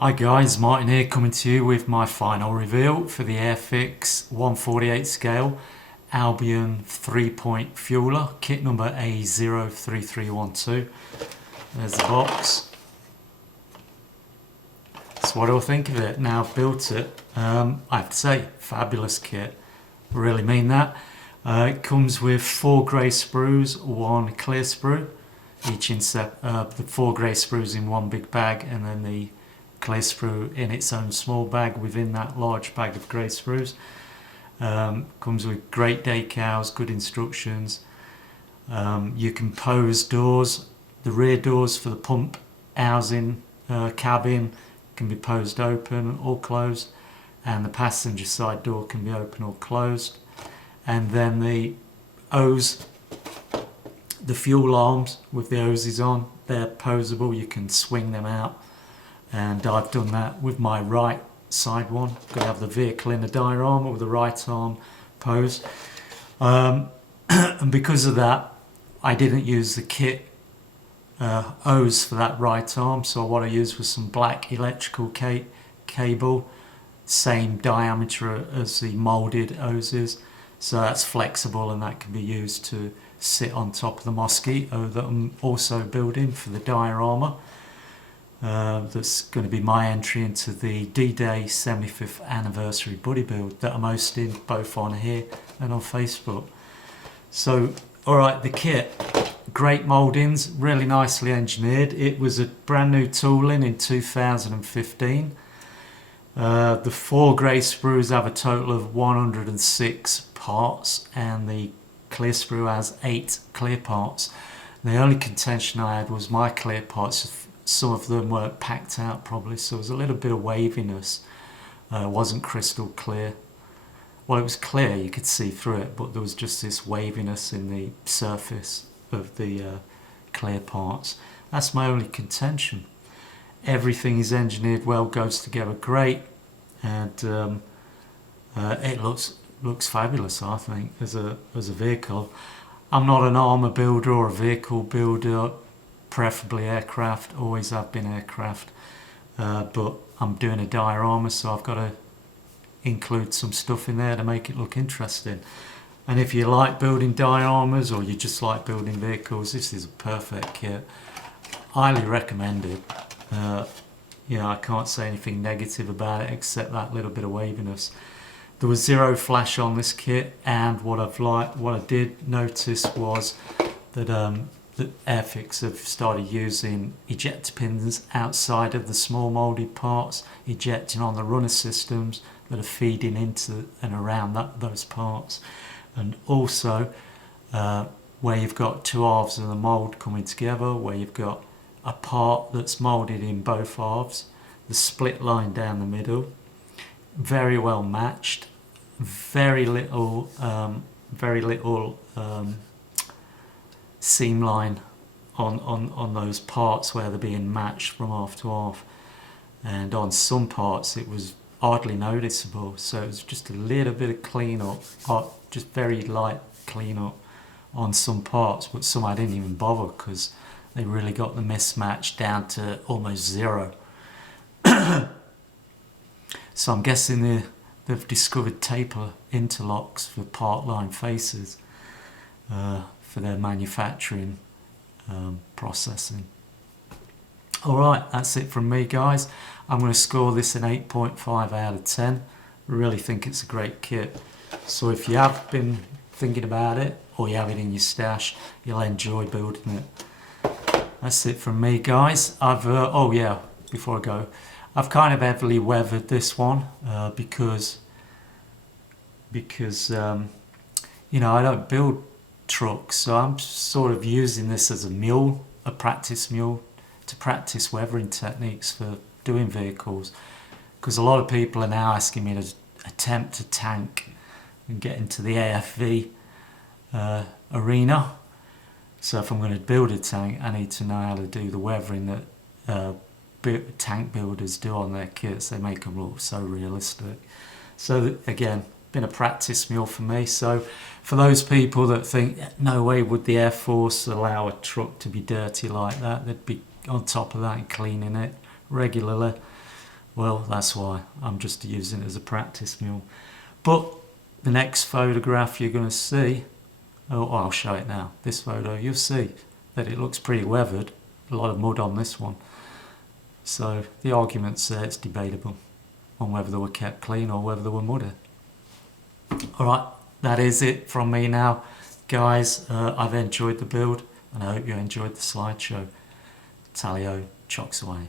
Hi guys, Martin here coming to you with my final reveal for the Airfix 148 scale Albion 3-point fueler, kit number A03312. There's the box. So what do I think of it? Now I've built it, I have to say, fabulous kit. Really mean that. It comes with 4 grey sprues, 1 clear sprue, each in the 4 grey sprues in one big bag, and then the clear sprue in its own small bag within that large bag of grey sprues. Comes with great decals, good instructions. You can pose doors. The rear doors for the pump housing cabin can be posed open or closed, and the passenger side door can be open or closed. And then the hose, the fuel arms with the hoses on, they're posable. You can swing them out, and I've done that with my right side one. I'm going to have the vehicle in the diorama with the right arm pose, and because of that I didn't use the kit hose for that right arm, so what I used was some black electrical cable, same diameter as the moulded hoses, so that's flexible and that can be used to sit on top of the mosquito that I'm also building for the diorama. That's going to be my entry into the D-Day 75th anniversary buddy build that I'm hosting both on here and on Facebook. So alright, the kit, great mouldings, really nicely engineered. It was a brand new tooling in 2015. The 4 grey sprues have a total of 106 parts, and the clear sprue has 8 clear parts. The only contention I had was my clear parts. Some of them were packed out probably, so there was a little bit of waviness. It wasn't crystal clear. Well, it was clear, you could see through it, but there was just this waviness in the surface of the clear parts. That's my only contention. Everything is engineered well, goes together great, and it looks fabulous, I think, as a vehicle. I'm not an armour builder or a vehicle builder, preferably aircraft, always have been aircraft, but I'm doing a diorama, so I've got to include some stuff in there to make it look interesting. And if you like building dioramas or you just like building vehicles, this is a perfect kit. Highly recommended. I can't say anything negative about it except that little bit of waviness. There was zero flash on this kit, and what I did notice was that that Airfix have started using ejector pins outside of the small moulded parts, ejecting on the runner systems that are feeding into and around those parts. And also where you've got 2 halves of the mould coming together, where you've got a part that's moulded in both halves, the split line down the middle, very well matched, very little seam line on those parts where they're being matched from half to half, and on some parts it was hardly noticeable, so it was just a little bit of clean up, just very light clean up on some parts, but some I didn't even bother because they really got the mismatch down to almost zero. So I'm guessing they've discovered taper interlocks for part line faces for their manufacturing processing. Alright, that's it from me, guys. I'm going to score this an 8.5 out of 10. Really think it's a great kit. So if you have been thinking about it, or you have it in your stash, you'll enjoy building it. That's it from me, guys. Oh yeah, before I go, I've kind of heavily weathered this one because I don't build trucks, so I'm sort of using this as a practice mule, to practice weathering techniques for doing vehicles, because a lot of people are now asking me to attempt to tank and get into the AFV arena. So if I'm going to build a tank, I need to know how to do the weathering that tank builders do on their kits. They make them look so realistic. So again, been a practice mule for me. So for those people that think no way would the Air Force allow a truck to be dirty like that, they'd be on top of that and cleaning it regularly. Well, that's why I'm just using it as a practice mule. But the next photograph you're going to see, oh, I'll show it now. This photo, you'll see that it looks pretty weathered. A lot of mud on this one. So the argument's there, it's debatable on whether they were kept clean or whether they were muddy. Alright, that is it from me now. Guys, I've enjoyed the build and I hope you enjoyed the slideshow. Talio chocks away.